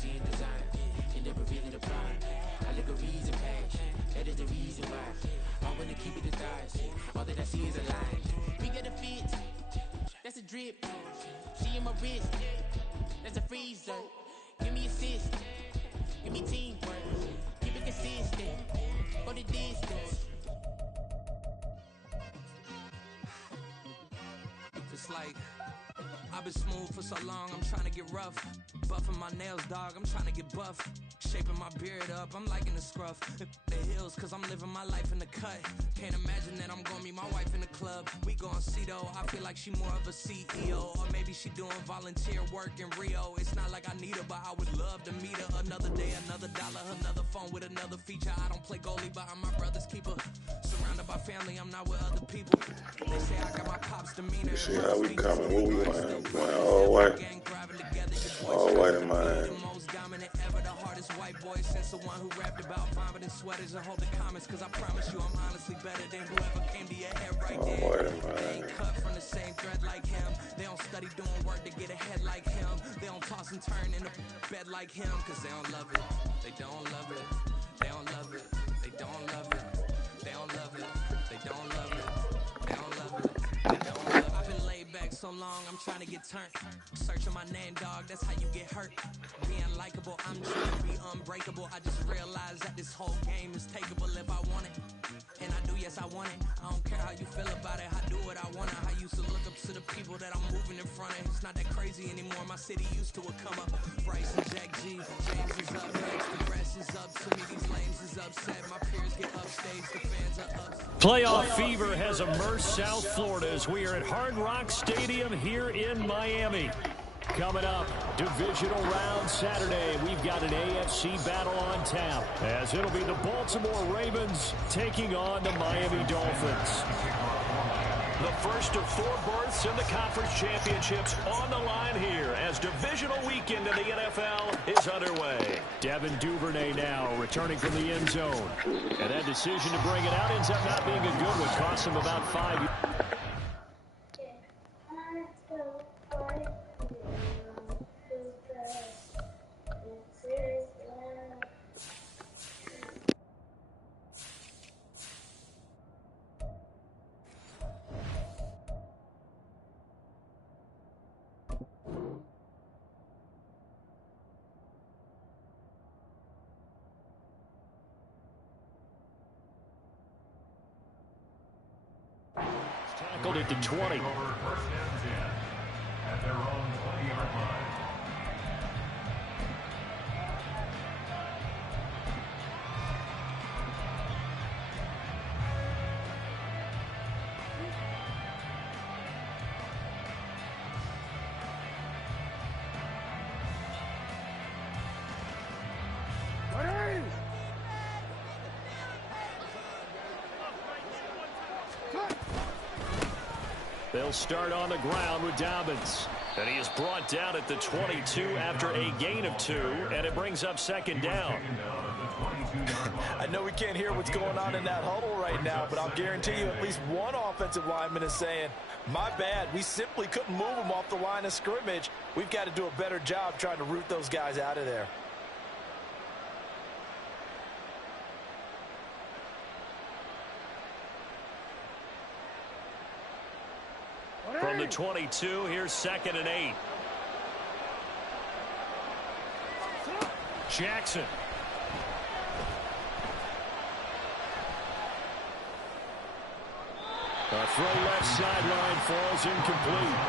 seeing design, end up revealing the pride. Allegories and passion, that is the reason why I wanna keep it the thighs. All that I see is a line. We got a fit, that's a drip. She in my wrist, that's a freezer. Give me assist, give me teamwork. Keep it consistent, go the distance. It's like I've been smooth for so long, I'm trying to get rough. Buffing my nails, dog, I'm trying to get buff. Shaping my beard up, I'm liking the scruff. The hills, cause I'm living my life in the cut. Can't imagine that I'm gonna meet my wife in the club. We gon' see though, I feel like she more of a CEO. Or maybe she doing volunteer work in Rio. It's not like I need her, but I would love to meet her. Another day, another dollar, another phone with another feature. I don't play goalie, but I'm my brother's keeper. Surrounded by family, I'm not with other people. They say I got my pops demeanor. See how we coming, what we want, all white. All white in mine. White boy since the one who rapped about vomiting sweaters and hold the comments, cause I promise you I'm honestly better than whoever came to your head right there. They ain't cut from the same thread like him. They don't study doing work to get ahead like him. They don't toss and turn in the bed like him, cause they don't love it. They don't love it. They don't love it. They don't love it. They don't love it. They don't love it. They don't love it. They don't love it. I've been laid back so long, I'm trying to get turned. Searching my name, dog, that's how you get hurt. Being likable, I'm trying to be unbreakable. I just realized that this whole game is takeable if I want it. And I do, yes, I want it. I don't care how you feel about it, I do what I want. I used to look up to the people that I'm moving in front of. It's not that crazy anymore, my city used to a come up. Bryce and Jack G, James is up next, the rest is up to me. These lames is upset, my peers get upstage, the fans are up. Playoff fever has immersed South Florida as we are at Hard Rock Stadium here in Miami. Coming up, divisional round Saturday, we've got an AFC battle on tap, as it'll be the Baltimore Ravens taking on the Miami Dolphins. The first of 4 berths in the conference championships on the line here as divisional weekend in the NFL is underway. Devin Duvernay now returning from the end zone. And that decision to bring it out ends up not being a good one. Cost him about 5 years. Tackled at the 20. At their own 20-yard line. They'll start on the ground with Dobbins. And he is brought down at the 22 after a gain of 2, and it brings up second down. I know we can't hear what's going on in that huddle right now, but I'll guarantee you at least one offensive lineman is saying, my bad, we simply couldn't move them off the line of scrimmage. We've got to do a better job trying to root those guys out of there. From the 22, here's 2nd and 8. Jackson. A throw left sideline falls incomplete.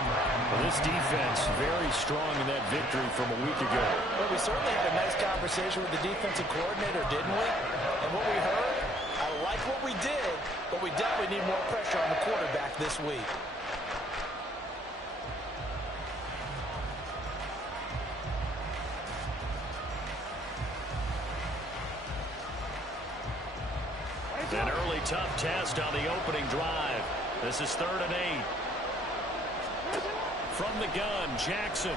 Well, this defense very strong in that victory from a week ago. Well, we certainly had a nice conversation with the defensive coordinator, didn't we? And what we heard, I like what we did, but we definitely need more pressure on the quarterback this week. An early tough test on the opening drive. This is 3rd and 8. From the gun, Jackson.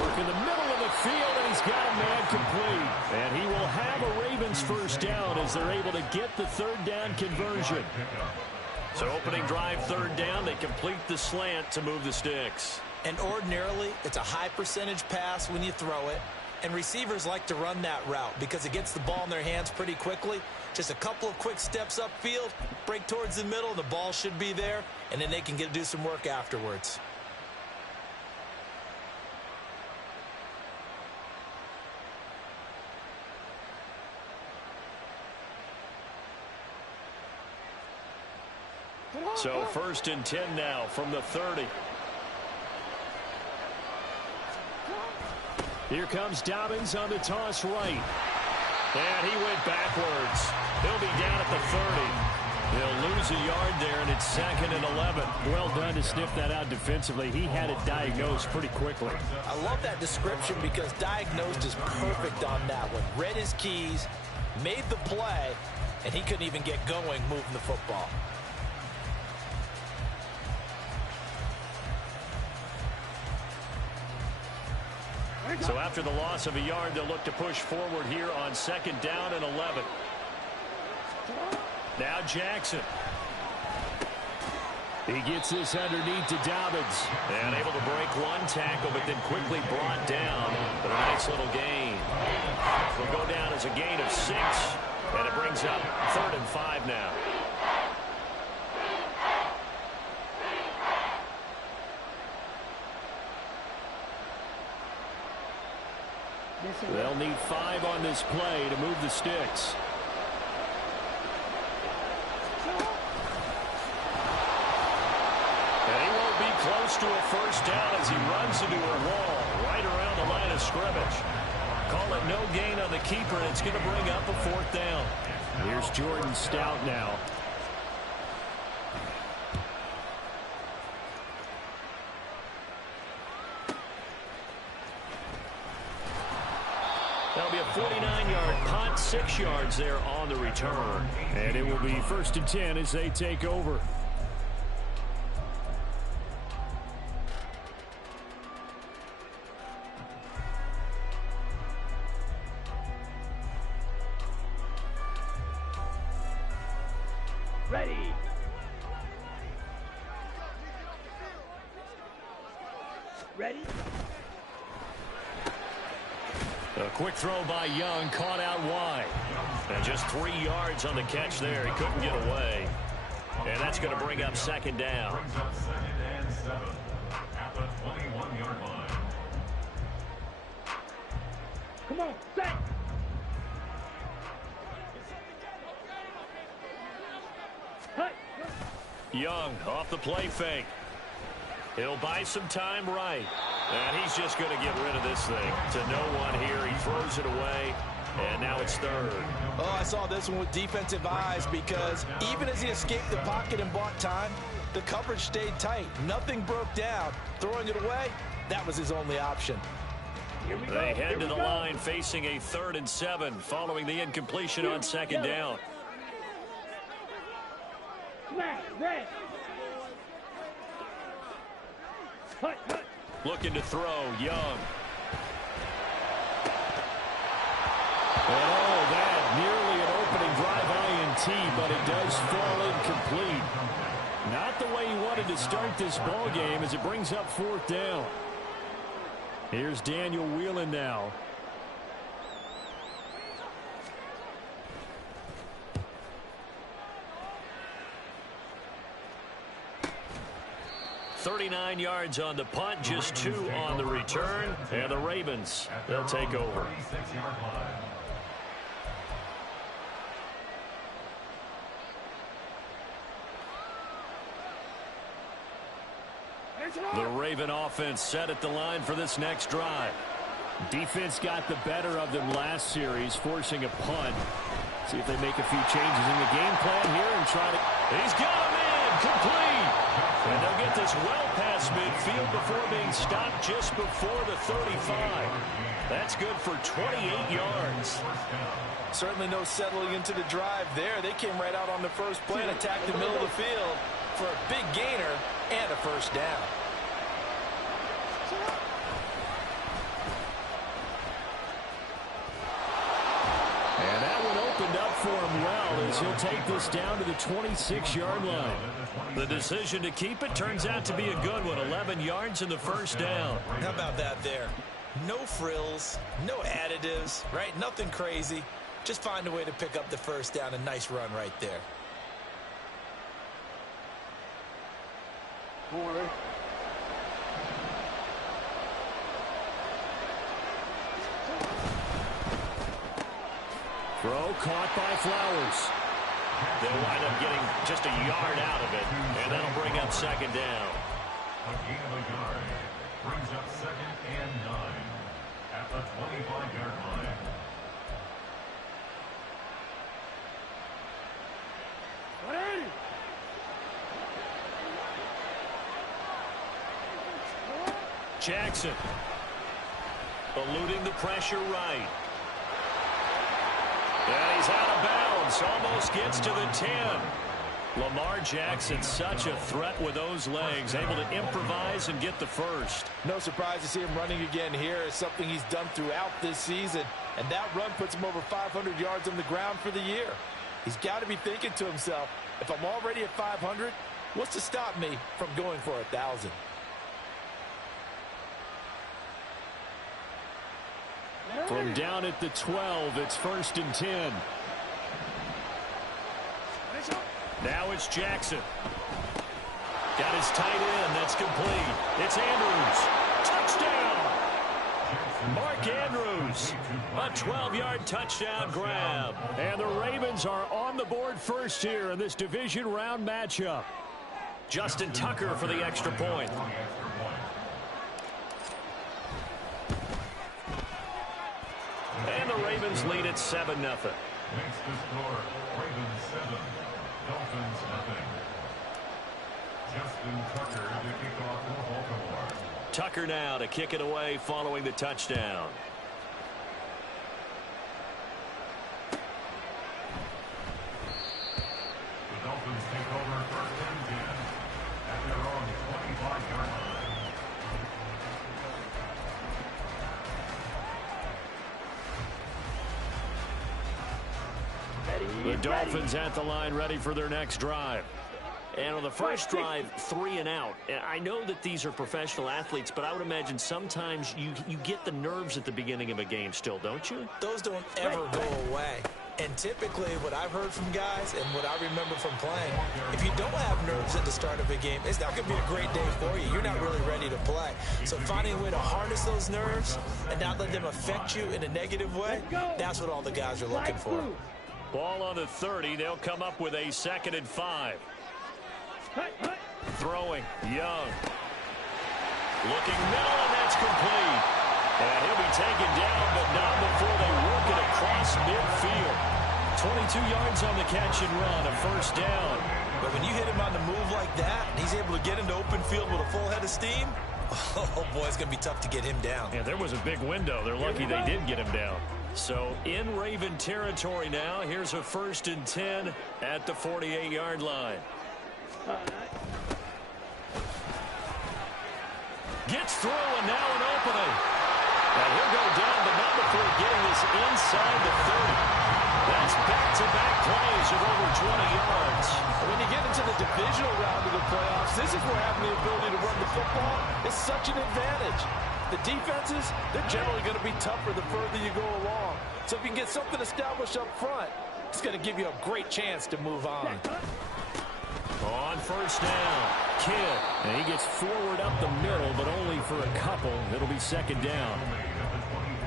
Work in the middle of the field, and he's got a man complete. And he will have a Ravens first down as they're able to get the 3rd down conversion. So opening drive, 3rd down. They complete the slant to move the sticks. And ordinarily, it's a high percentage pass when you throw it. And receivers like to run that route because it gets the ball in their hands pretty quickly. Just a couple of quick steps upfield, break towards the middle, the ball should be there, and then they can do some work afterwards. So 1st and 10 now from the 30. Here comes Dobbins on the toss right. And he went backwards. He'll be down at the 30. They'll lose a yard there, and it's 2nd and 11. Well done to sniff that out defensively. He had it diagnosed pretty quickly. I love that description because diagnosed is perfect on that one. Read his keys, made the play, and he couldn't even get going moving the football. So after the loss of a yard, they'll look to push forward here on 2nd down and 11. Now Jackson. He gets this underneath to Dobbins. And able to break one tackle, but then quickly brought down. But a nice little gain. Will go down as a gain of 6. And it brings up 3rd and 5 now. They'll need 5 on this play to move the sticks. And he won't be close to a 1st down as he runs into a wall right around the line of scrimmage. Call it no gain on the keeper, and it's going to bring up a 4th down. Here's Jordan Stout now. That'll be a 49-yard punt, 6 yards there on the return. And it will be 1st and 10 as they take over. Ready. Ready. A quick throw by Young, caught out wide. And just 3 yards on the catch there. He couldn't get away. And that's going to bring up 2nd down. Brings up 2nd and 7 at the 21-yard line. Come on, set. Young off the play fake. He'll buy some time right. And he's just going to get rid of this thing to no one here. He throws it away, and now it's 3rd. Oh, I saw this one with defensive eyes because even as he escaped the pocket and bought time, the coverage stayed tight. Nothing broke down. Throwing it away, that was his only option. They head to the line facing a 3rd and 7 following the incompletion on 2nd down. Looking to throw, Young. Oh, that nearly an opening drive INT, but it does fall incomplete. Not the way he wanted to start this ball game as it brings up 4th down. Here's Daniel Whelan now. $39 yards on the punt, just 2 on the return. And the Ravens, they'll take over. 36-yard line. The Raven offense set at the line for this next drive. Defense got the better of them last series, forcing a punt. See if they make a few changes in the game plan here and try to... He's got a man complete. And they'll get this well past midfield before being stopped just before the 35. That's good for 28 yards. Certainly no settling into the drive there. They came right out on the first play and attacked the middle of the field for a big gainer and a 1st down. And that one opened up for him well as he'll take this down to the 26-yard line. The decision to keep it turns out to be a good one. 11 yards and the first down. How about that there? No frills, no additives, right? Nothing crazy. Just find a way to pick up the first down. A nice run right there. Throw caught by Flowers. They'll wind up getting just a yard out of it, and that'll bring up second down. A gain of a yard brings up 2nd and 9 at the 25-yard line. Jackson eluding the pressure right. And he's out of bounds. Almost gets to the 10. Lamar Jackson, such a threat with those legs, able to improvise and get the first. No surprise to see him running again here. It's something he's done throughout this season. And that run puts him over 500 yards on the ground for the year. He's got to be thinking to himself, if I'm already at 500, what's to stop me from going for 1,000? From down at the 12, it's 1st and 10. Now it's Jackson. Got his tight end. That's complete. It's Andrews. Touchdown! Mark Andrews. A 12-yard touchdown grab. And the Ravens are on the board first here in this division round matchup. Justin Tucker for the extra point. And the Ravens lead at 7-0. Makes the score Ravens 7, Dolphins nothing. Justin Tucker to kick off for Baltimore. Tucker now to kick it away following the touchdown. The Dolphins take over 1st and 10 at their own 25-yard line. The Dolphins at the line ready for their next drive. And on the first drive, 3 and out. I know that these are professional athletes, but I would imagine sometimes you get the nerves at the beginning of a game still, don't you? Those don't ever go away. And typically what I've heard from guys and what I remember from playing, if you don't have nerves at the start of a game, it's not going to be a great day for you. You're not really ready to play. So finding a way to harness those nerves and not let them affect you in a negative way, that's what all the guys are looking for. Ball on the 30. They'll come up with a 2nd and 5. Throwing. Young. Looking middle, and that's complete. And he'll be taken down, but not before they work it across midfield. 22 yards on the catch and run, a first down. But when you hit him on the move like that, and he's able to get into open field with a full head of steam, oh boy, it's going to be tough to get him down. Yeah, there was a big window. They're lucky they did get him down. So in Raven territory now, here's a 1st and 10 at the 48-yard line. Gets through, and now an opening. And he'll go down, but not before getting this inside the 30. That's back-to-back plays of over 20 yards. When you get into the divisional round of the playoffs, this is where having the ability to run the football is such an advantage. The defenses, they're generally going to be tougher the further you go along. So if you can get something established up front, it's going to give you a great chance to move on. On first down, Kidd. And he gets forward up the middle, but only for a couple. It'll be 2nd down.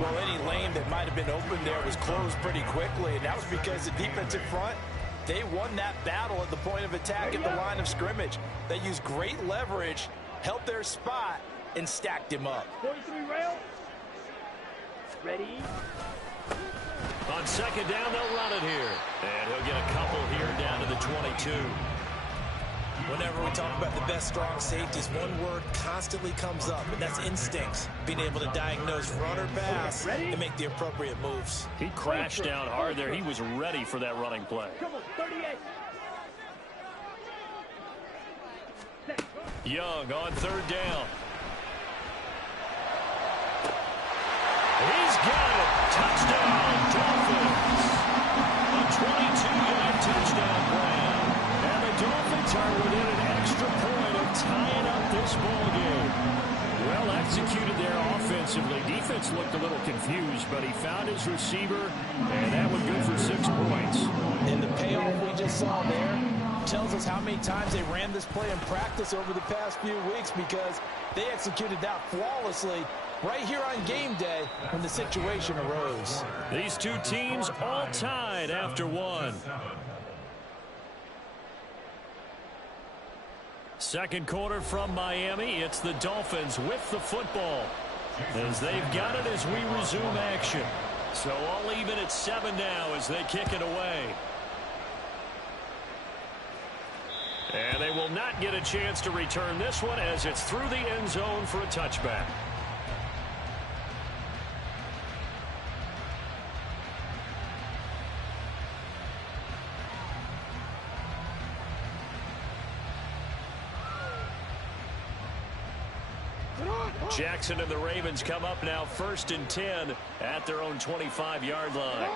Well, any lane that might have been open there was closed pretty quickly, and that was because the defensive front, they won that battle at the point of attack at the line of scrimmage. They used great leverage, held their spot, and stacked him up. 43 rail. Ready. On 2nd down, they'll run it here. And he'll get a couple here down to the 22. Whenever we talk about the best strong safeties, one word constantly comes up, and that's instincts. Being able to diagnose run or pass and make the appropriate moves. He crashed down hard there. He was ready for that running play. Come on, 38. Young on 3rd down. He's got it. Touchdown, Dolphins. A are within an extra point of tying up this ball game. Well executed there offensively. Defense looked a little confused, but he found his receiver, and that was good for 6 points. And the payoff we just saw there tells us how many times they ran this play in practice over the past few weeks, because they executed that flawlessly right here on game day when the situation arose. These two teams all tied after one. Second quarter from Miami. It's the Dolphins with the football, as they've got it as we resume action. So all even at 7 now as they kick it away. And they will not get a chance to return this one, as it's through the end zone for a touchback. Jackson and the Ravens come up now 1st and 10 at their own 25-yard line.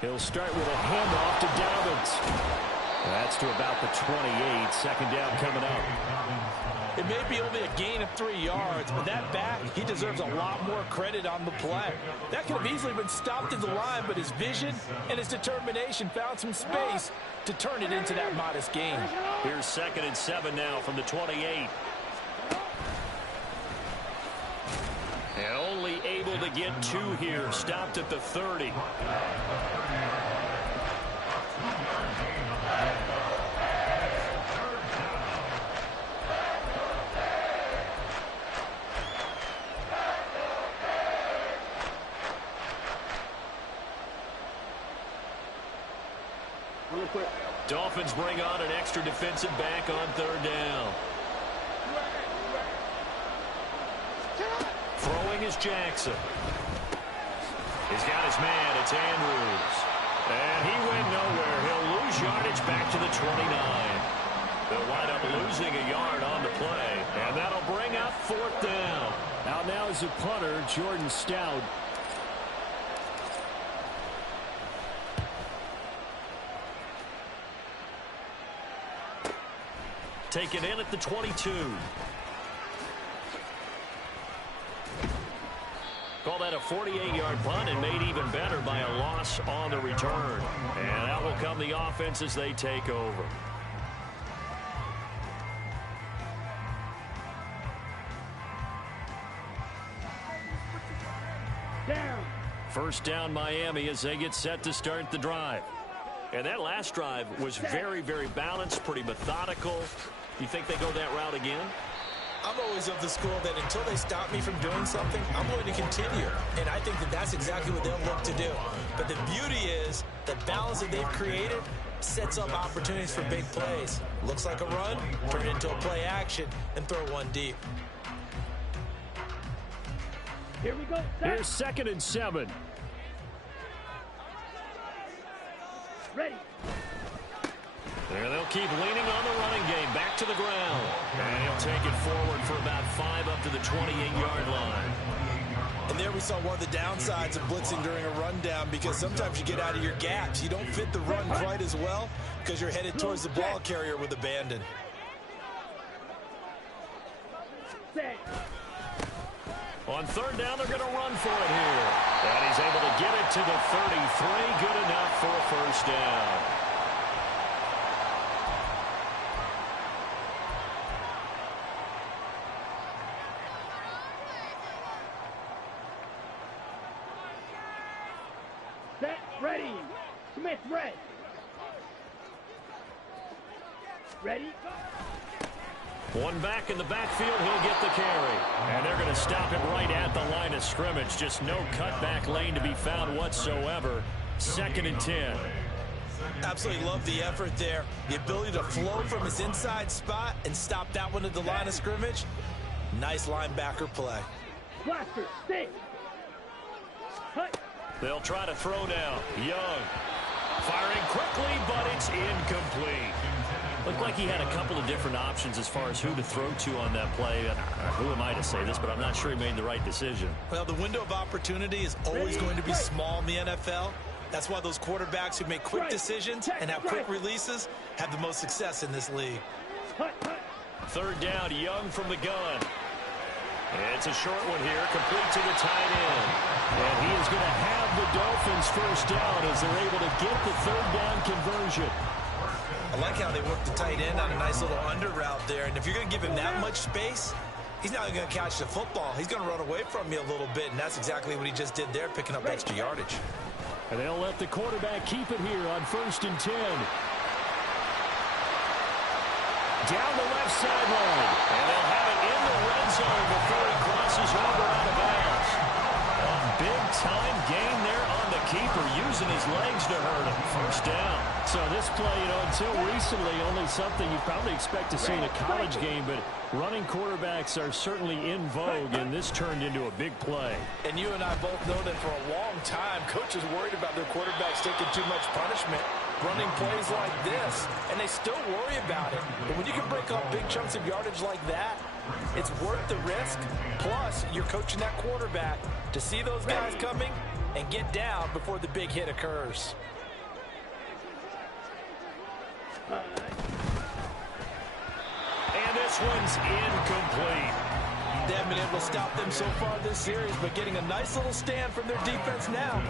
He'll start with a handoff to Dobbins. That's to about the 28. Second down coming up. It may be only a gain of 3 yards, but that back, he deserves a lot more credit on the play. That could have easily been stopped at the line, but his vision and his determination found some space to turn it into that modest gain. Here's 2nd and 7 now from the 28. And only able to get 2 here. Stopped at the 30. Dolphins bring on an extra defensive back on 3rd down. Throwing is Jackson. He's got his man. It's Andrews. And he went nowhere. He'll lose yardage back to the 29. They'll wind up losing a yard on the play. And that'll bring up 4th down. Out now is the punter, Jordan Stout. Taken in at the 22. Call that a 48-yard punt, and made even better by a loss on the return. And out will come the offense as they take over. Down. First down Miami as they get set to start the drive. And that last drive was very, very balanced, pretty methodical. You think they go that route again? I'm always of the school that until they stop me from doing something, I'm going to continue. And I think that that's exactly what they'll look to do. But the beauty is the balance that they've created sets up opportunities for big plays. Looks like a run, turn it into a play action, and throw one deep. Here we go. Here's 2nd and 7. Ready. And they'll keep leaning on the running game. Back to the ground. And he'll take it forward for about 5 up to the 28-yard line. And there we saw one of the downsides of blitzing during a rundown, because sometimes you get out of your gaps. You don't fit the run quite as well because you're headed towards the ball carrier with abandon. On 3rd down, they're going to run for it here. And he's able to get it to the 33. Good enough for a 1st down. Set. Ready. Smith, red. Ready. One back in the backfield, he'll get the carry. And they're going to stop him right at the line of scrimmage. Just no cutback lane to be found whatsoever. 2nd and 10. Absolutely love the effort there. The ability to flow from his inside spot and stop that one at the line of scrimmage. Nice linebacker play. Blaster, stay. Cut. They'll try to throw now. Young. Firing quickly, but it's incomplete. Looked like he had a couple of different options as far as who to throw to on that play. Who am I to say this, but I'm not sure he made the right decision. Well, the window of opportunity is always going to be small in the NFL. That's why those quarterbacks who make quick decisions and have quick releases have the most success in this league. Third down, Young from the gun. It's a short one here, complete to the tight end. And he is going to have the Dolphins first down as they're able to get the third down conversion. I like how they work the tight end on a nice little under route there. And if you're going to give him that much space, he's not going to catch the football. He's going to run away from you a little bit, and that's exactly what he just did there, picking up extra yardage. And they'll let the quarterback keep it here on 1st and 10. Down the left sideline. And they'll have it in the red zone before he crosses over out of bounds. A big-time gain there on the keeper, using his legs to hurt him. First down. So this play, until recently, only something you probably expect to see in a college game, but running quarterbacks are certainly in vogue, and this turned into a big play. And you and I both know that for a long time, coaches worried about their quarterbacks taking too much punishment, running plays like this, and they still worry about it. But when you can break up big chunks of yardage like that, it's worth the risk. Plus, you're coaching that quarterback to see those guys coming and get down before the big hit occurs. And this one's incomplete. They haven't been able to stop them so far this series, but getting a nice little stand from their defense now.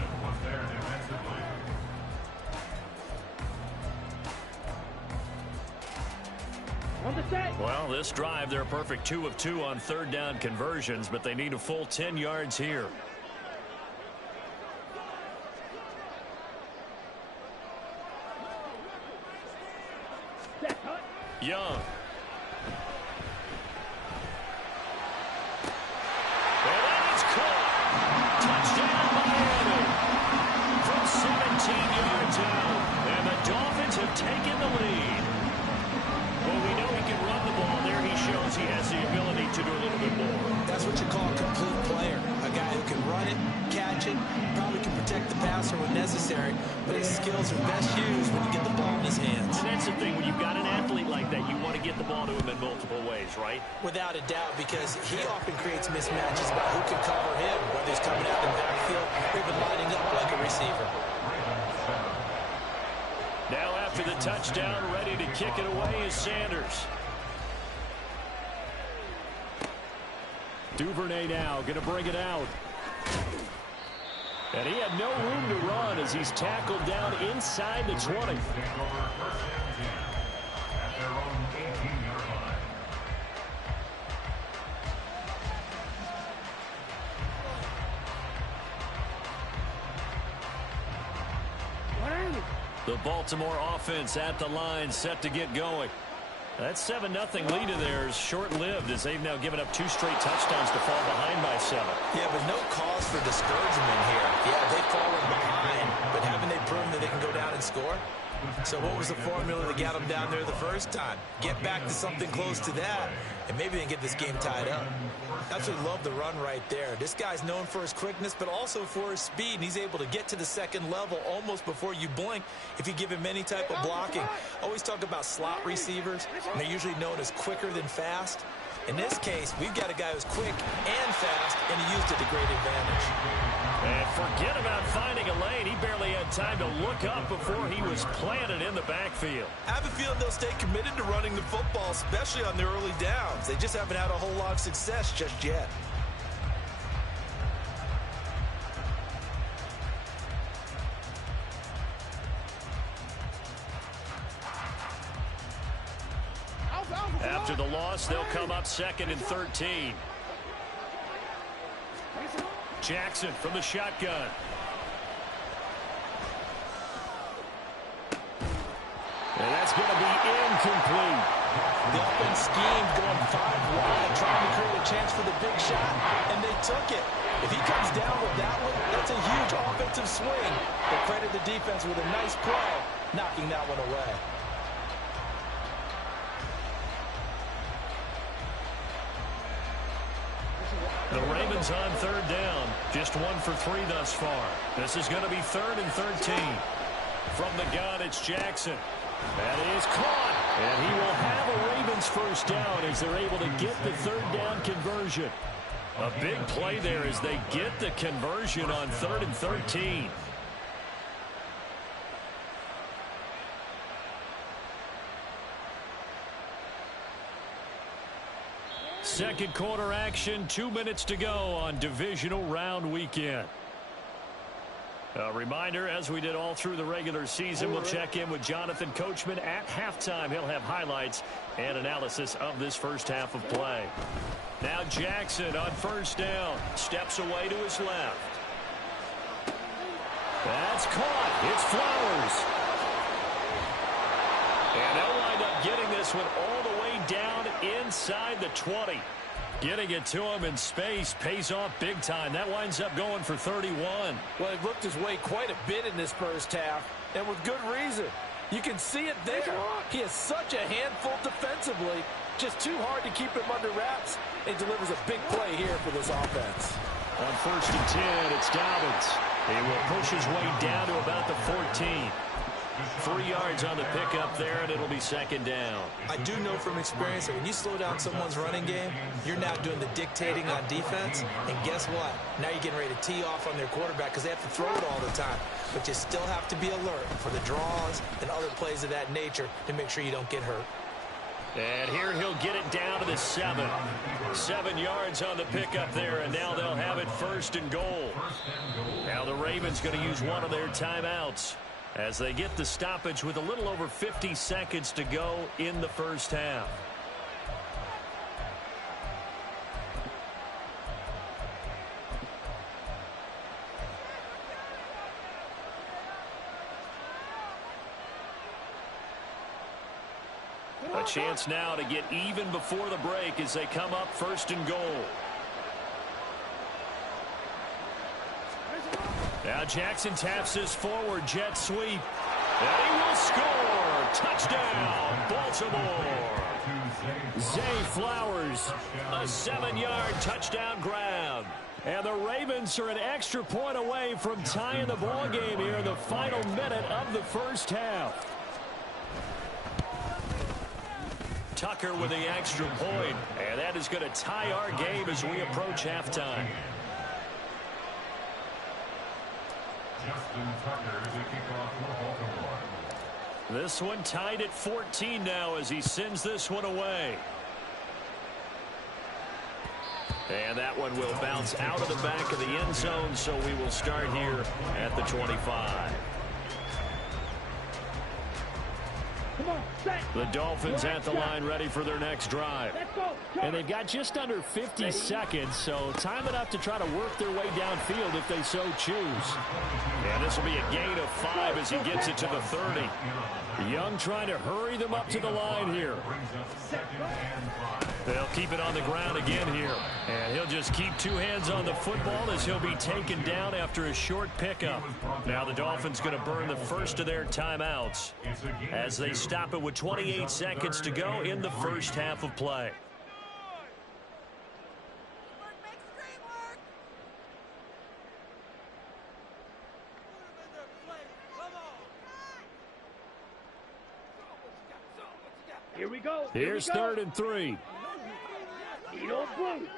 Well, this drive, they're a perfect 2 of 2 on third down conversions, but they need a full 10 yards here. Young. And that is caught. Touchdown, Miami. From 17 yards out. And the Dolphins have taken the lead. Well, we know he can run the ball. There he shows he has the ability to do a little bit more. That's what you call a complete player. A guy who can run it, catch it, probably can protect the passer when necessary, but his skills are best used when you get the ball in his hands. And that's the thing. When you've got an athlete like that, you want to get the ball to him in multiple ways, right? Without a doubt, because he often creates mismatches about who can cover him, whether he's coming out in the backfield or even lining up like a receiver. Now after the touchdown, ready to kick it away is Sanders. Duvernay now going to bring it out. And he had no room to run as he's tackled down inside the 20. The Baltimore offense at the line, set to get going. That 7-0 lead of theirs short-lived as they've now given up 2 straight touchdowns to fall behind by 7. Yeah, but no cause for discouragement here. Yeah, they've fallen behind, but haven't they proven that they can go down and score? So what was the formula that got them down there the first time? Get back to something close to that, and maybe they can get this game tied up. Absolutely love the run right there. This guy's known for his quickness, but also for his speed, and he's able to get to the second level almost before you blink if you give him any type of blocking. Always talk about slot receivers, and they're usually known as quicker than fast. In this case, we've got a guy who's quick and fast, and he used it to great advantage. And forget about finding a lane. He barely had time to look up before he was planted in the backfield. I have a feeling they'll stay committed to running the football, especially on their early downs. They just haven't had a whole lot of success just yet. After the loss, they'll come up 2nd and 13. Jackson from the shotgun. And that's going to be incomplete. The offense schemed going 5 wide, trying to create a chance for the big shot, and they took it. If he comes down with that one, that's a huge offensive swing. But credit the defense with a nice play, knocking that one away. The Ravens on 3rd down. Just 1 for 3 thus far. This is going to be 3rd and 13. From the gun, it's Jackson. That is caught. And he will have a Ravens first down as they're able to get the 3rd down conversion. A big play there as they get the conversion on 3rd and 13. Second quarter action, 2 minutes to go on divisional round weekend. A reminder, as we did all through the regular season, we'll check in with Jonathan Coachman at halftime. He'll have highlights and analysis of this first half of play. Now Jackson on first down. Steps away to his left. That's caught. It's Flowers. And they'll wind up getting this one all the way down inside the 20. Getting it to him in space pays off big time. That winds up going for 31. Well, he looked his way quite a bit in this first half, and with good reason. You can see it there. He is such a handful defensively. Just too hard to keep him under wraps. It delivers a big play here for this offense. On 1st and 10, it's Dolphins. He will push his way down to about the 14. 3 yards on the pickup there, and it'll be second down. I do know from experience that when you slow down someone's running game, you're now doing the dictating on defense. And guess what? Now you're getting ready to tee off on their quarterback because they have to throw it all the time. But you still have to be alert for the draws and other plays of that nature to make sure you don't get hurt. And here he'll get it down to the 7. 7 yards on the pickup there, and now they'll have it 1st and goal. Now the Ravens going to use one of their timeouts as they get the stoppage with a little over 50 seconds to go in the first half. A chance now to get even before the break as they come up 1st and goal. Now Jackson taps this forward jet sweep. And he will score. Touchdown, Baltimore. Zay Flowers, a 7-yard touchdown grab. And the Ravens are an extra point away from tying the ball game here in the final minute of the first half. Tucker with the extra point, and that is going to tie our game as we approach halftime. Justin Tucker to kick off for Baltimore. This one tied at 14 now as he sends this one away. And that one will bounce out of the back of the end zone, so we will start here at the 25. The Dolphins at the line ready for their next drive. And they've got just under 50 seconds, so time enough to try to work their way downfield if they so choose. And this will be a gain of 5 as he gets it to the 30. Young trying to hurry them up to the line here. They'll keep it on the ground again here. And he'll just keep 2 hands on the football as he'll be taken down after a short pickup. Now the Dolphins going to burn the first of their timeouts as they stop it with 28 seconds to go in the first half of play. Here we go. Here's 3rd and 3. Eat on blue.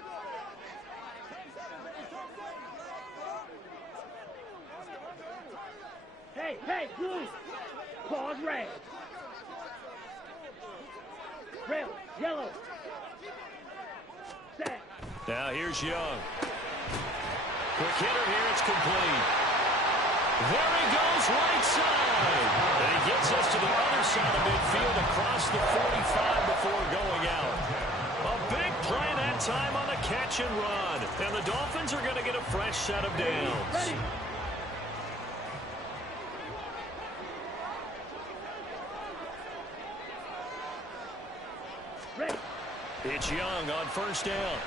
Hey, blue. Pause red. Red, yellow. Set. Now here's Young. Quick hitter here, it's complete. There he goes, right side. And he gets us to the other side of midfield across the 45 before going out. A big play that time on the catch and run. And the Dolphins are going to get a fresh set of downs. Ready. Ready. It's Young on 1st down.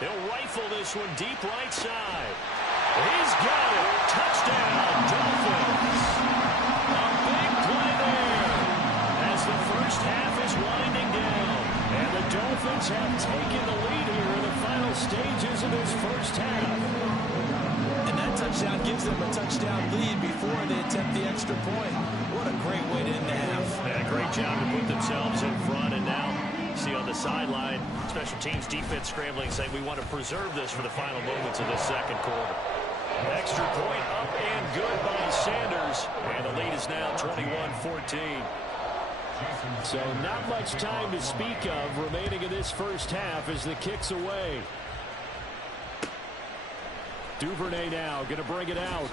He'll rifle this one deep right side. He's got it. Touchdown, Dolphins. A big play there as the first half is winding down. And the Dolphins have taken the lead here in the final stages of this first half. And that touchdown gives them a touchdown lead before they attempt the extra point. What a great way to end the half. Yeah, great job to put themselves in front. And now, see on the sideline, special teams defense scrambling, saying we want to preserve this for the final moments of this second quarter. Extra point up and good by Sanders. And the lead is now 21-14. So not much time to speak of remaining in this first half as the kick's away. Duvernay now going to bring it out.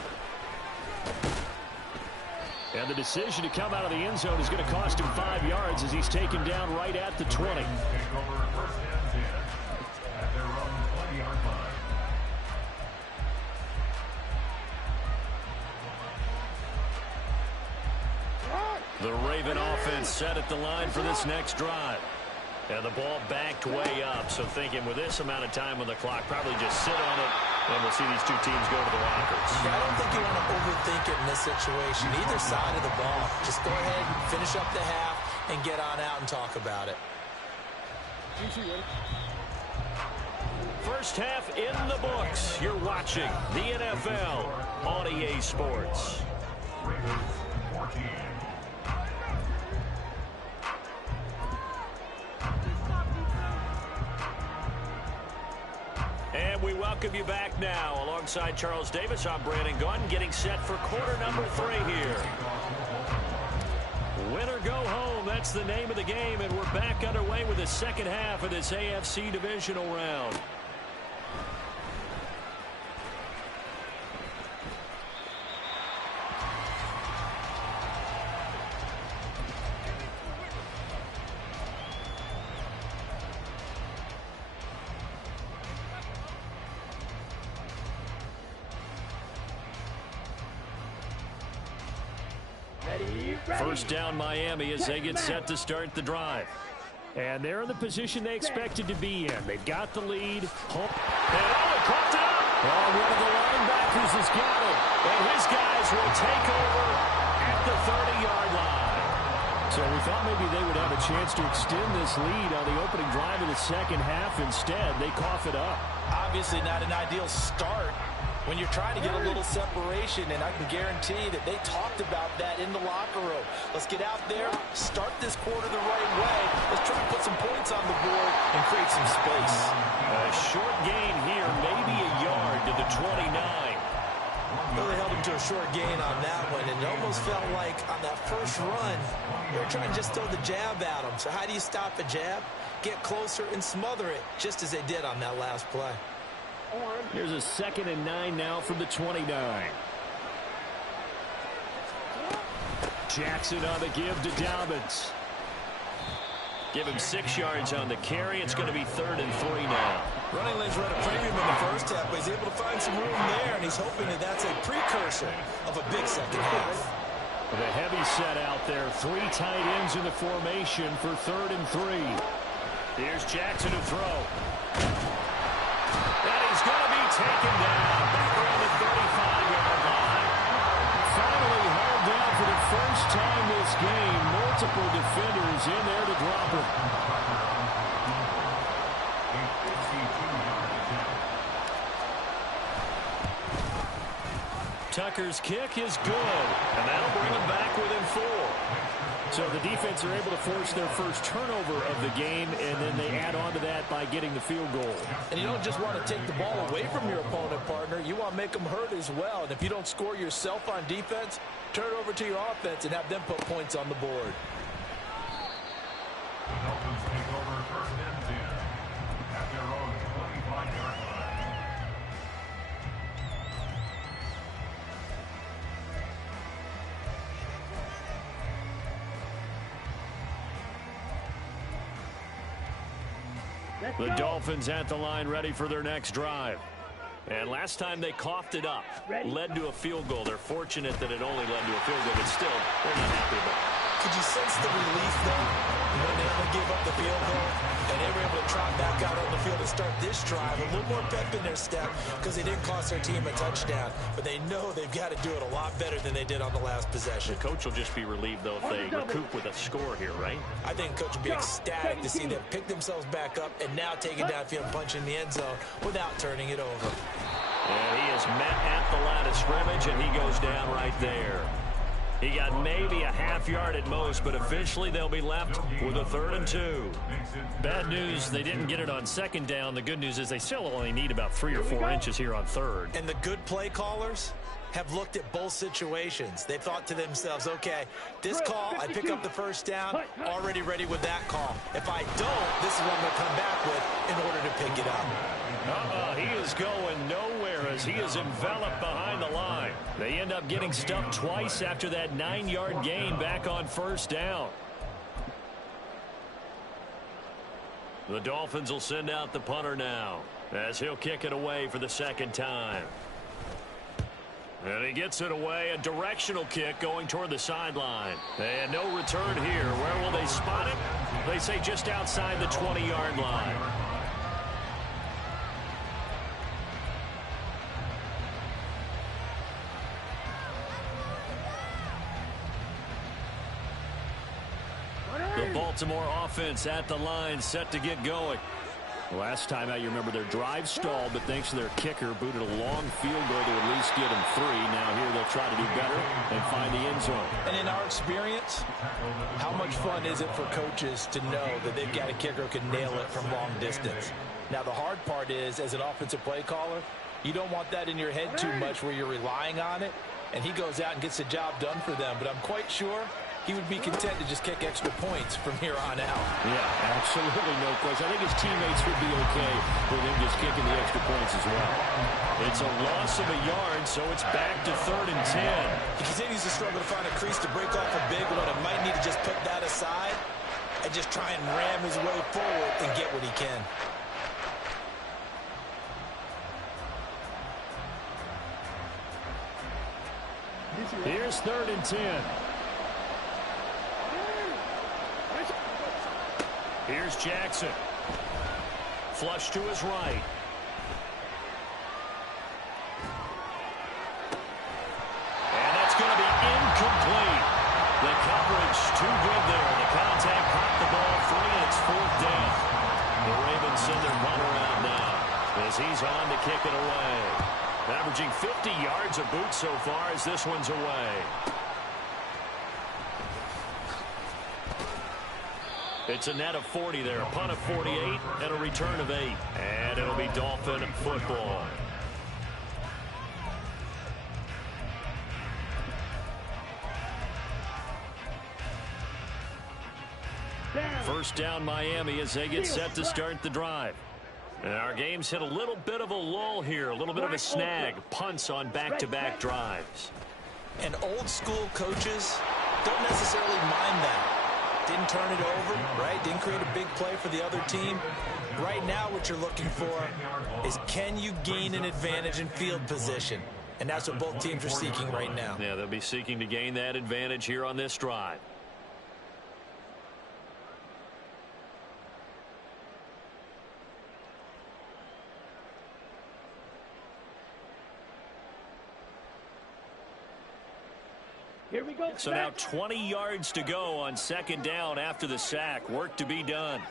And the decision to come out of the end zone is going to cost him 5 yards as he's taken down right at the 20. The Raven offense set at the line for this next drive. And the ball backed way up, so thinking with this amount of time on the clock, probably just sit on it, and we'll see these two teams go to the lockers. Yeah, I don't think you want to overthink it in this situation. Either side of the ball. Just go ahead and finish up the half and get on out and talk about it. First half in the books. You're watching the NFL on EA Sports. And we welcome you back now. Alongside Charles Davis, I'm Brandon Gunn, getting set for quarter number 3 here. Win or go home, that's the name of the game, and we're back underway with the second half of this AFC divisional round. First down Miami as they get set to start the drive. And they're in the position they expected to be in. They've got the lead. And caught it up. Oh, one of the linebackers has got it. And his guys will take over at the 30-yard line. So we thought maybe they would have a chance to extend this lead on the opening drive of the second half. Instead, they cough it up. Obviously not an ideal start when you're trying to get a little separation, and I can guarantee that they talked about that in the locker room. Let's get out there, start this quarter the right way. Let's try to put some points on the board and create some space. A short gain here, maybe a yard to the 29. Really held him to a short gain on that one, and it almost felt like on that first run, they were trying to just throw the jab at him. So how do you stop a jab? Get closer and smother it, just as they did on that last play. Here's a 2nd and 9 now from the 29. Jackson on the give to Dobbins. Give him 6 yards on the carry. It's going to be 3rd and 3 now. Running lanes run a premium in the first half, but he's able to find some room there, and he's hoping that that's a precursor of a big second half. The heavy set out there. 3 tight ends in the formation for 3rd and 3. Here's Jackson to throw. And he's going to be taken down back around the 35-yard line. Finally hauled down for the first time this game. Multiple defenders in there to drop him. Tucker's kick is good, and that'll bring him back within 4. So the defense are able to force their first turnover of the game, and then they add on to that by getting the field goal. And you don't just want to take the ball away from your opponent, partner. You want to make them hurt as well. And if you don't score yourself on defense, turn it over to your offense and have them put points on the board. The Dolphins take over 1st and 10 at their own 25-yard line. The Dolphins at the line ready for their next drive. And last time they coughed it up, led to a field goal. They're fortunate that it only led to a field goal, but still, they're not happy about it. Could you sense the relief, though, when they only gave up the field goal and they were able to trot back out on the field and start this drive? A little more pep in their step because they didn't cost their team a touchdown, but they know they've got to do it a lot better than they did on the last possession. The coach will just be relieved, though, if they recoup with a score here, right? I think coach will be ecstatic to see them pick themselves back up and now take it downfield and punch in the end zone without turning it over. And he is met at the line of scrimmage, and he goes down right there. He got maybe a half yard at most, but officially they'll be left with a 3rd and 2. Bad news, they didn't get it on 2nd down. The good news is they still only need about 3 or 4 inches here on 3rd. And the good play callers have looked at both situations. They thought to themselves, okay, this call, I pick up the first down, already ready with that call. If I don't, this is what I'm going to come back with in order to pick it up. He is going nowhere as he is enveloped behind the line. They end up getting stuffed twice after that 9-yard gain back on first down. The Dolphins will send out the punter now as he'll kick it away for the second time. And he gets it away, a directional kick going toward the sideline. And no return here. Where will they spot it? They say just outside the 20-yard line. The Baltimore offense at the line, set to get going. Last time out, you remember their drive stalled, but thanks to their kicker, booted a long field goal to at least get them 3. Now here they'll try to do better and find the end zone. And in our experience, how much fun is it for coaches to know that they've got a kicker who can nail it from long distance? Now the hard part is, as an offensive play caller, you don't want that in your head too much where you're relying on it, and he goes out and gets the job done for them. But I'm quite sure he would be content to just kick extra points from here on out. Yeah, absolutely no question. I think his teammates would be okay with him just kicking the extra points as well. It's a loss of a yard, so it's back to 3rd and 10. He continues to struggle to find a crease to break off a big one and might need to just put that aside and just try and ram his way forward and get what he can. Here's 3rd and 10. Here's Jackson. Flush to his right. And that's going to be incomplete. The coverage too good there. The contact popped the ball free, and it's 4th down. The Ravens send their runner out now as he's on to kick it away. Averaging 50 yards a boot so far as this one's away. It's a net of 40 there, a punt of 48, and a return of 8. And it'll be Dolphin football. First down Miami as they get set to start the drive. And our game's hit a little bit of a lull here, a little bit of a snag. Punts on back-to-back drives. And old school coaches don't necessarily mind that. Didn't turn it over, right? Didn't create a big play for the other team. Right now what you're looking for is, can you gain an advantage in field position? And that's what both teams are seeking right now. Yeah, they'll be seeking to gain that advantage here on this drive. Here we go. So now 20 yards to go on 2nd down after the sack. Work to be done.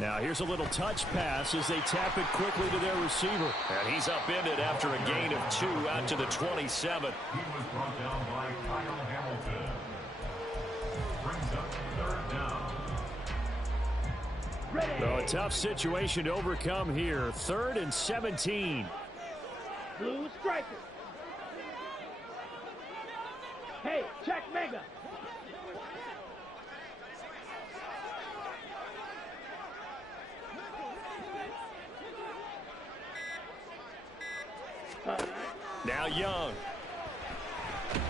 Now here's a little touch pass as they tap it quickly to their receiver. And he's upended after a gain of 2 out to the 27. He was brought down by Kyle Hamilton. Brings up 3rd down. So a tough situation to overcome here. 3rd and 17. Blue striker. Hey, check mega. Now Young. Oh,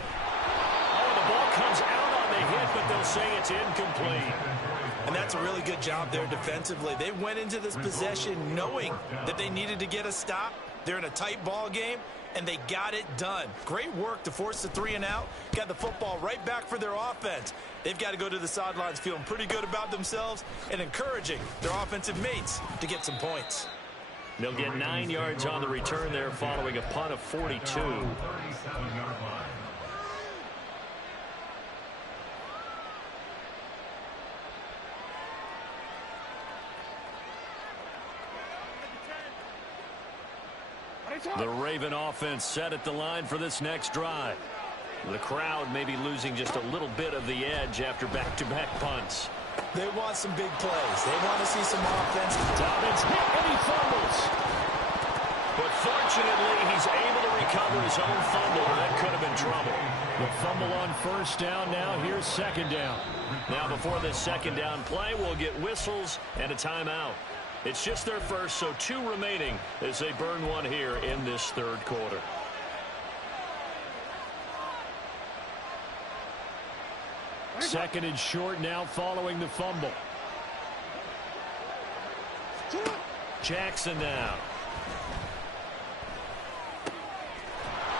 the ball comes out on the hit, but they'll say it's incomplete. And that's a really good job there defensively. They went into this possession knowing that they needed to get a stop. They're in a tight ball game, and they got it done. Great work to force the 3 and out. Got the football right back for their offense. They've got to go to the sidelines feeling pretty good about themselves and encouraging their offensive mates to get some points. They'll get 9 yards on the return there following a punt of 42. 37-yard line. The Raven offense set at the line for this next drive. The crowd may be losing just a little bit of the edge after back-to-back punts. They want some big plays. They want to see some offense. Dobbins hit and he fumbles. But Fortunately, he's able to recover his own fumble, or that could have been trouble. The fumble on first down now. Here's second down. Now, before this second down play, we'll get whistles and a timeout. It's just their first, so 2 remaining as they burn one here in this third quarter. Second and short now following the fumble. Jackson now.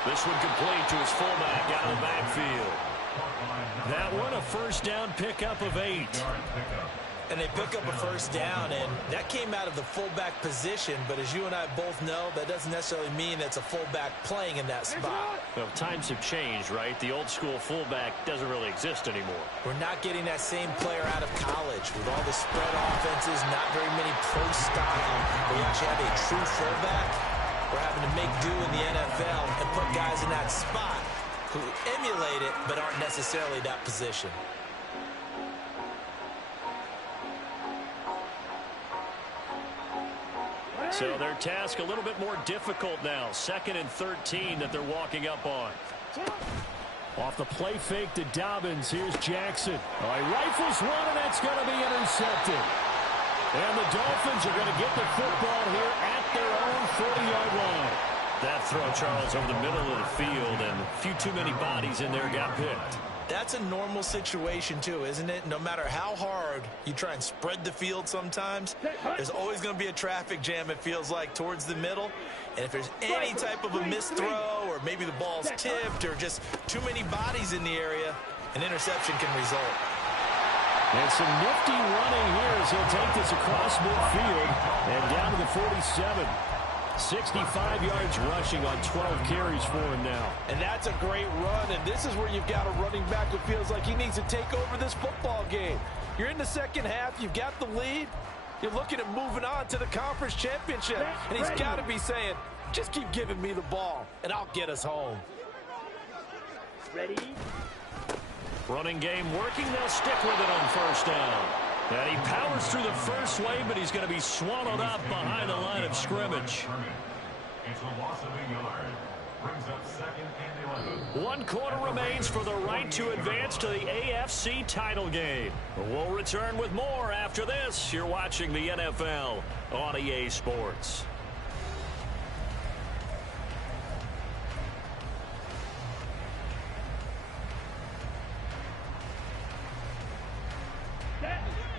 This one complete to his fullback out of the backfield. That one a first down pickup of 8. And they pick up a first down, and that came out of the fullback position. But as you and I both know, that doesn't necessarily mean it's a fullback playing in that spot. Well, times have changed, right? The old school fullback doesn't really exist anymore. We're not getting that same player out of college with all the spread offenses, not very many pro style. We actually have a true fullback. We're having to make do in the NFL and put guys in that spot who emulate it but aren't necessarily that position. So their task a little bit more difficult now. Second and 13 that they're walking up on. Off the play fake to Dobbins. Here's Jackson. Oh, he rifles one, and that's going to be intercepted. And the Dolphins are going to get the football here at their own 40-yard line. That throw, Charles, over the middle of the field, and a few too many bodies in there got picked. That's a normal situation, too, isn't it? No matter how hard you try and spread the field sometimes, there's always going to be a traffic jam, it feels like, towards the middle. And if there's any type of a missed throw, or maybe the ball's tipped, or just too many bodies in the area, an interception can result. And some nifty running here as he'll take this across midfield and down to the 47. 65 yards rushing on 12 carries for him now. And that's a great run, and this is where you've got a running back who feels like he needs to take over this football game. You're in the second half, you've got the lead, you're looking at moving on to the conference championship, and he's got to be saying, just keep giving me the ball, and I'll get us home. Ready? Running game working, they'll stick with it on first down. And he powers through the first wave, but he's going to be swallowed up behind the line of scrimmage. It's a loss of a yard. Brings up second and 11. 1 quarter remains for the right to advance to the AFC title game. We'll return with more after this. You're watching the NFL on EA Sports.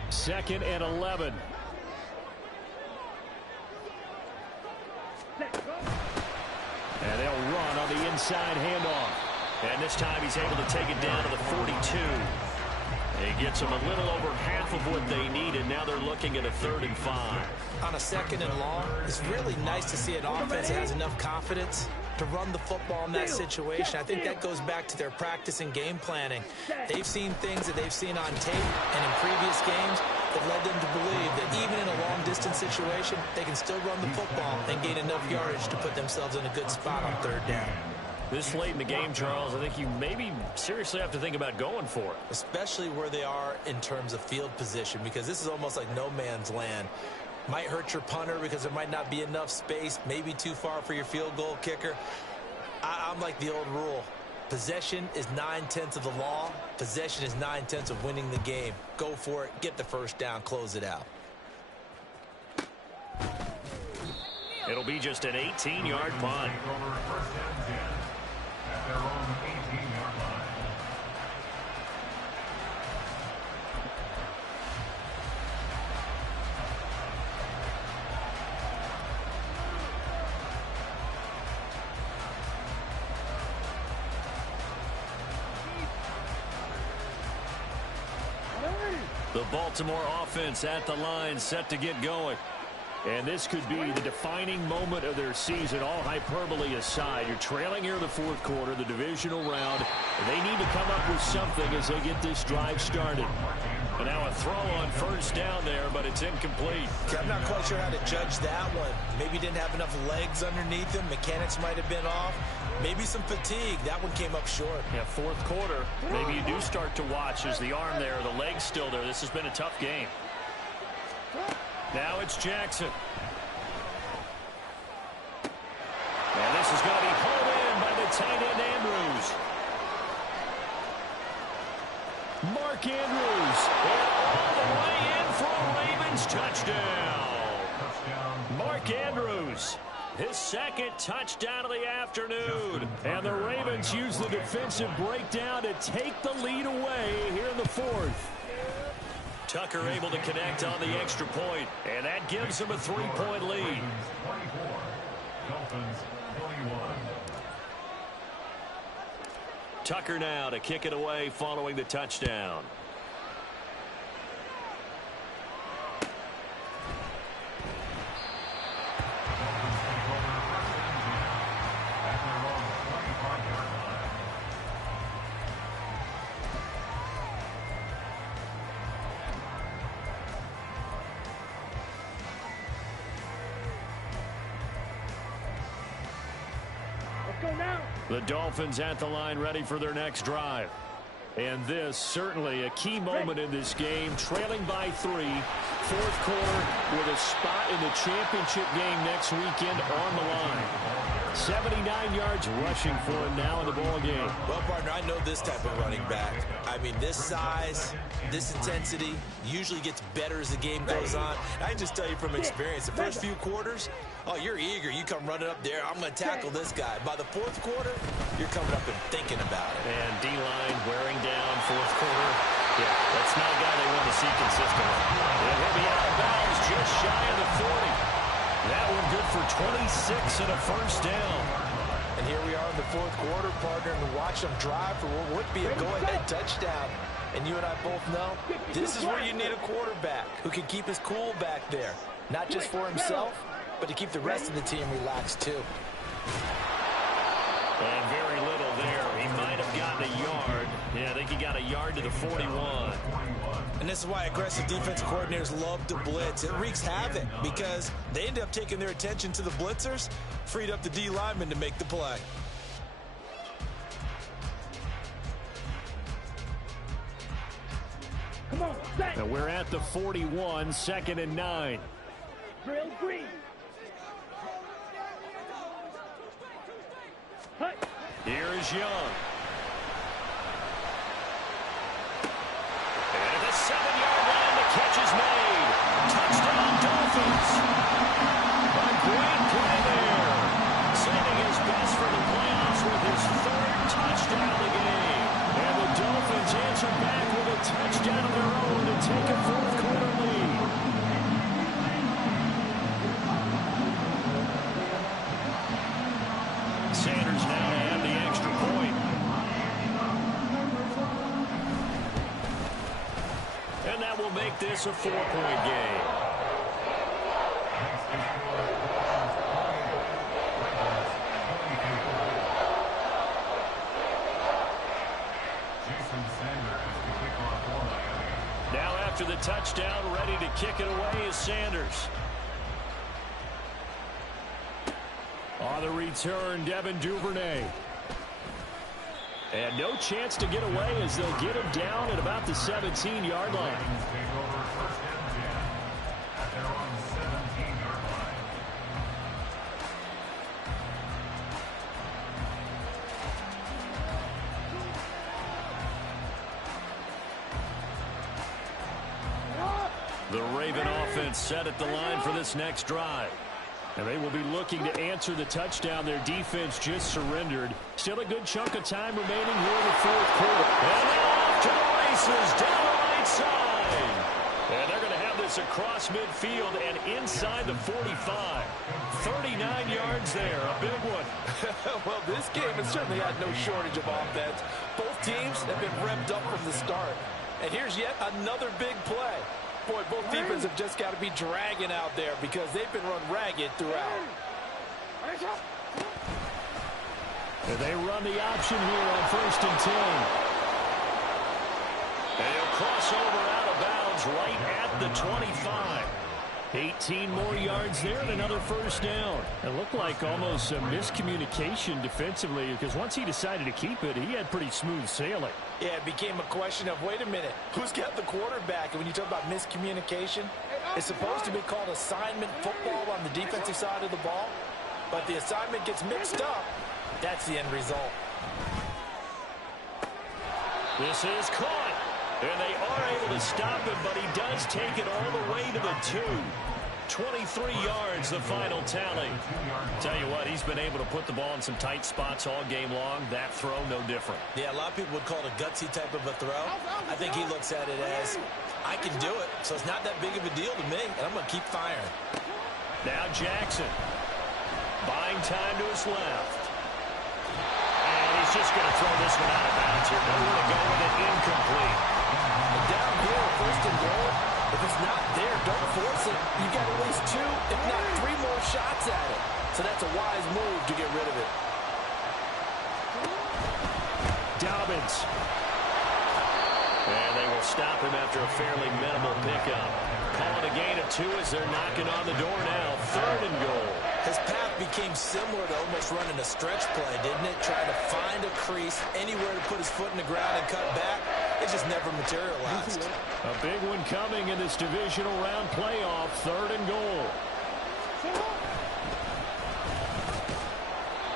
Second and 11. And they'll run on the inside handoff. And this time he's able to take it down to the 42. He gets them a little over half of what they needed. Now they're looking at a 3rd and 5. On a 2nd and long, it's really nice to see an offense that has enough confidence to run the football in that situation. I think that goes back to their practice and game planning. They've seen things that they've seen on tape and in previous games that led them to believe that even in a long-distance situation, they can still run the football and gain enough yardage to put themselves in a good spot on 3rd down. This late in the game, Charles, I think you maybe seriously have to think about going for it. Especially where they are in terms of field position, because this is almost like no man's land. Might hurt your punter because there might not be enough space, maybe too far for your field goal kicker. I'm like the old rule. Possession is 9/10 of the law. Possession is 9/10 of winning the game. Go for it, get the first down, close it out. It'll be just an 18-yard punt. First and 10 at their own 18-yard line. The Baltimore offense at the line, set to get going. And this could be the defining moment of their season, all hyperbole aside. You're trailing here in the 4th quarter, the divisional round, and they need to come up with something as they get this drive started. And now a throw on first down there, but it's incomplete. I'm not quite sure how to judge that one. Maybe didn't have enough legs underneath him. Mechanics might have been off. Maybe some fatigue. That one came up short. Yeah, 4th quarter. Maybe you do start to watch as the arm there, the leg's still there. This has been a tough game. Now it's Jackson. And this is going to be hauled in by the tight end, Andrews. Mark Andrews. And all the way in for a Ravens touchdown. Mark Andrews. His second touchdown of the afternoon. And the Ravens use the defensive breakdown to take the lead away here in the fourth. Tucker able to connect on the extra point, and that gives him a 3-point lead. Dolphins 21. Tucker now to kick it away following the touchdown. The Dolphins at the line ready for their next drive. And this certainly a key moment in this game, trailing by 3, fourth quarter with a spot in the championship game next weekend on the line. 79 yards rushing for him now in the ball game. Well, partner, I know this type of running back. I mean, this size, this intensity usually gets better as the game goes on. I can just tell you from experience, the first few quarters, oh, you're eager. You come running up there. I'm going to tackle this guy. By the fourth quarter, you're coming up and thinking about it. And D-line wearing down fourth quarter. Yeah, that's not a guy they want to see consistently. And he'll be out of bounds just shy of the 40. That one good for 26 and a first down. And here we are in the fourth quarter, partner, and watch them drive for what would be a go-ahead touchdown. And you and I both know this is where you need a quarterback who can keep his cool back there. Not just for himself, but to keep the rest of the team relaxed too. And very little there. He might have gotten a yard. Yeah, I think he got a yard to the 41. And this is why aggressive defensive coordinators love to blitz. It wreaks havoc because they end up taking their attention to the blitzers, freed up the D lineman to make the play. Come on, set. And we're at the 41, 2nd and 9. Drill green. Hut. Here is Young. And at the 7-yard line, the catch is made. Touchdown, Dolphins. A great play there. Saving his best for the playoffs with his 3rd touchdown of the game. And the Dolphins answer back with a touchdown of their own to take a fourth quarter lead. Sanders now to have the extra point. And that will make this a 4-point game. Now after the touchdown, ready to kick it away is Sanders. On the return, Devin Duvernay. And no chance to get away as they'll get him down at about the 17-yard line. The Raven offense set at the line for this next drive. And they will be looking to answer the touchdown their defense just surrendered. Still a good chunk of time remaining here in the fourth quarter. And off to the races down the right side. And they're going to have this across midfield and inside the 45. 39 yards there, a big one. Well, this game has certainly had no shortage of offense. Both teams have been revved up from the start. And here's yet another big play. Boy, both defenses have just got to be dragging out there because they've been run ragged throughout. And they run the option here on 1st and 10. And he'll cross over out of bounds right at the 25. 18 more yards there and another first down. It looked like almost a miscommunication defensively because once he decided to keep it, he had pretty smooth sailing. Yeah, it became a question of, wait a minute, who's got the quarterback? And when you talk about miscommunication, it's supposed to be called assignment football on the defensive side of the ball. But the assignment gets mixed up. That's the end result. This is caught. And they are able to stop him, but he does take it all the way to the 2. 23 yards, the final tally. Tell you what, he's been able to put the ball in some tight spots all game long. That throw, no different. Yeah, a lot of people would call it a gutsy type of a throw. I think he looks at it as, I can do it, so it's not that big of a deal to me, and I'm going to keep firing. Now Jackson. Buying time to his left. And he's just going to throw this one out of bounds here. Nowhere to go with it, incomplete. And down here, first and goal, if it's not there, don't force it. You've got at least 2, if not 3 more shots at it. So that's a wise move to get rid of it. Dobbins. And they will stop him after a fairly minimal pickup. Calling a gain of 2 as they're knocking on the door now. 3rd and goal. His path became similar to almost running a stretch play, didn't it? Trying to find a crease, anywhere to put his foot in the ground and cut back. It just never materialized. A big one coming in this divisional round playoff. 3rd and goal.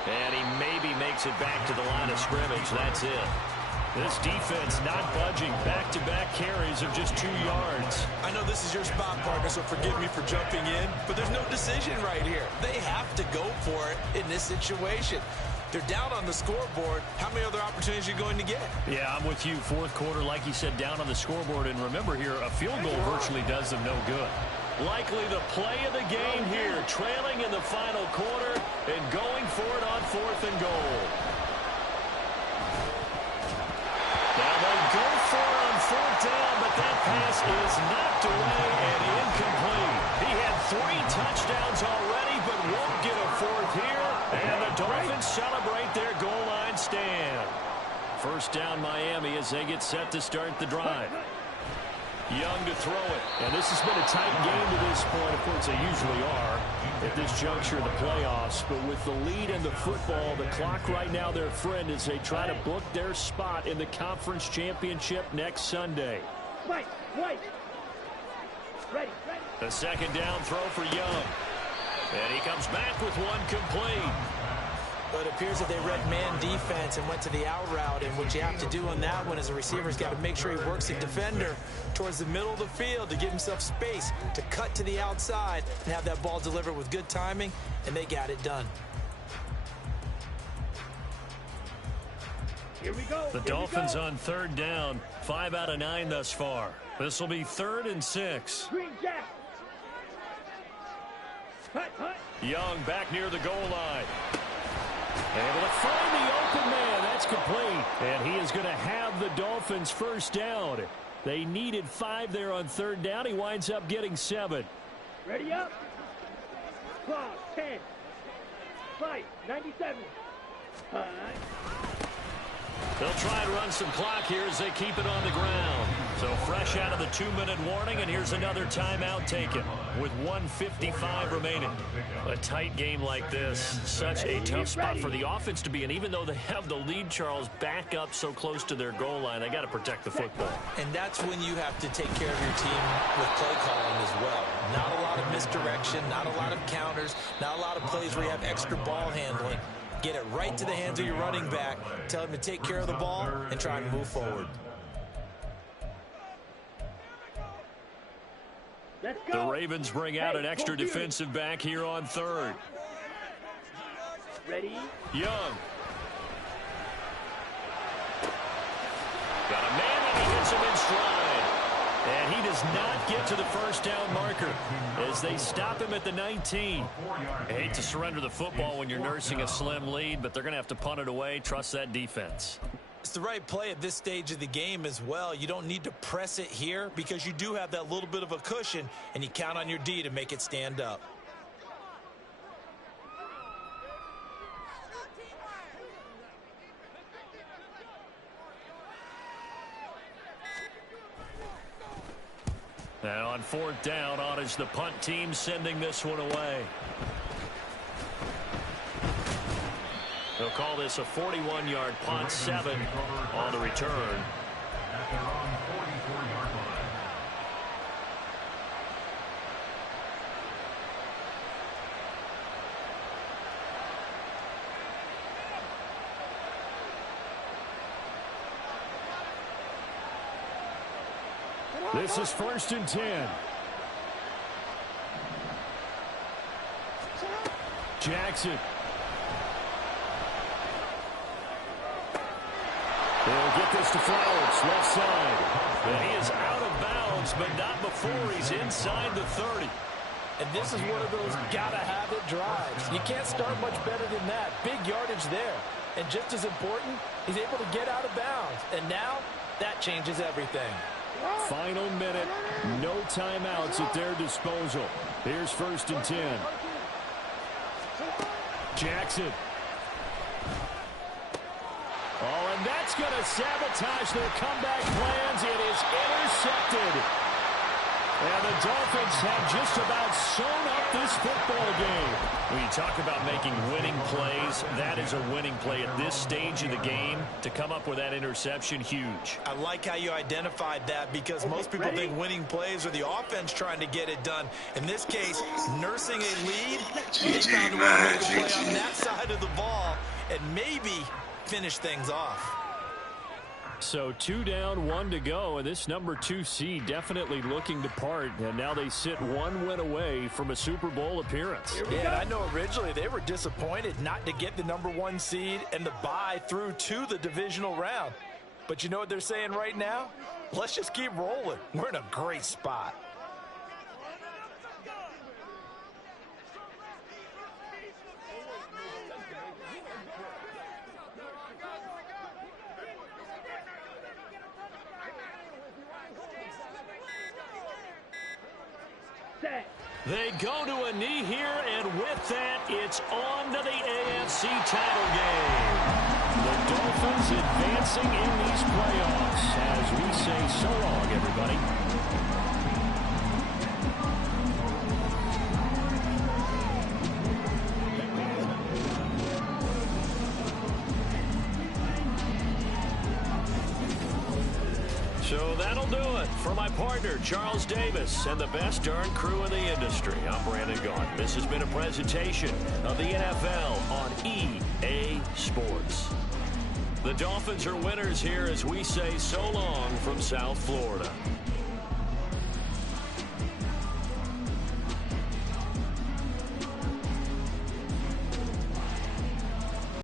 And he maybe makes it back to the line of scrimmage. That's it. This defense not budging. Back-to-back carries of just 2 yards. I know this is your spot, partner, so forgive me for jumping in, but there's no decision right here. They have to go for it in this situation. They're down on the scoreboard. How many other opportunities are you going to get? Yeah, I'm with you. 4th quarter, like you said, down on the scoreboard. And remember here, a field goal virtually does them no good. Likely the play of the game here, trailing in the final quarter and going for it on 4th and goal. Now they'll go for it on 4th down, but that pass is knocked away and incomplete. He had 3 touchdowns already, but won't get a 4th here. And the Dolphins celebrate their goal line stand. 1st down Miami as they get set to start the drive. Young to throw it. And this has been a tight game to this point. Of course, they usually are at this juncture of the playoffs. But with the lead in the football, the clock right now their friend as they try to book their spot in the conference championship next Sunday. Right. Ready. The 2nd down throw for Young. And he comes back with one complete. But it appears that they read man defense and went to the out route. And what you have to do on that one is a receiver's got to make sure he works the defender towards the middle of the field to give himself space to cut to the outside and have that ball delivered with good timing, and they got it done. Here we go. The Dolphins on 3rd down, 5 out of 9 thus far. This will be 3rd and 6. Green Jack. Hut. Young back near the goal line. Able to find the open man. That's complete. And he is going to have the Dolphins 1st down. They needed 5 there on 3rd down. He winds up getting 7. Ready up. Clock 10. Fight 97. They'll try and run some clock here as they keep it on the ground. So fresh out of the 2-minute warning, and here's another timeout taken with 1:55 remaining. A tight game like this, such a tough spot for the offense to be in. Even though they have the lead, Charles, back up so close to their goal line, they got to protect the football. And that's when you have to take care of your team with play calling as well. Not a lot of misdirection, not a lot of counters, not a lot of plays where you have extra ball handling. Get it right to the hands of your running back. Tell him to take care of the ball and try and move forward. Let's go. The Ravens bring out an extra defensive back here on 3rd. Ready? Young. Got a man and he hits him in stride. And he does not get to the 1st down marker as they stop him at the 19. I hate to surrender the football when you're nursing a slim lead, but they're going to have to punt it away. Trust that defense. It's the right play at this stage of the game as well. You don't need to press it here because you do have that little bit of a cushion, and you count on your D to make it stand up. Now on 4th down, on is the punt team sending this one away. They'll call this a 41-yard punt, 7 on the return. At their own 44-yard line. This is 1st and 10. Jackson. They'll get this to Flowers, left side. And he is out of bounds, but not before he's inside the 30. And this is one of those gotta-have-it drives. You can't start much better than that. Big yardage there. And just as important, he's able to get out of bounds. And now, that changes everything. Final minute, no timeouts at their disposal. Here's 1st and 10. Jackson. Oh, and that's going to sabotage their comeback plans. It is intercepted. And the Dolphins have just about sewn up this football game. When you talk about making winning plays, that is a winning play at this stage of the game. To come up with that interception, huge. I like how you identified that because most people think winning plays are the offense trying to get it done. In this case, nursing a lead, they found a way to make a play on that side of the ball and maybe finish things off. So 2 down, 1 to go, and this number 2 seed definitely looking to part, and now they sit 1 win away from a Super Bowl appearance. Yeah, and I know originally they were disappointed not to get the number 1 seed and the bye through to the divisional round. But you know what they're saying right now? Let's just keep rolling. We're in a great spot. They go to a knee here, and with that, it's on to the AFC title game. The Dolphins advancing in these playoffs as we say so long, everybody. So that'll do it for my partner, Charles Davis, and the best darn crew in the industry. I'm Brandon Gaudin. This has been a presentation of the NFL on EA Sports. The Dolphins are winners here as we say so long from South Florida.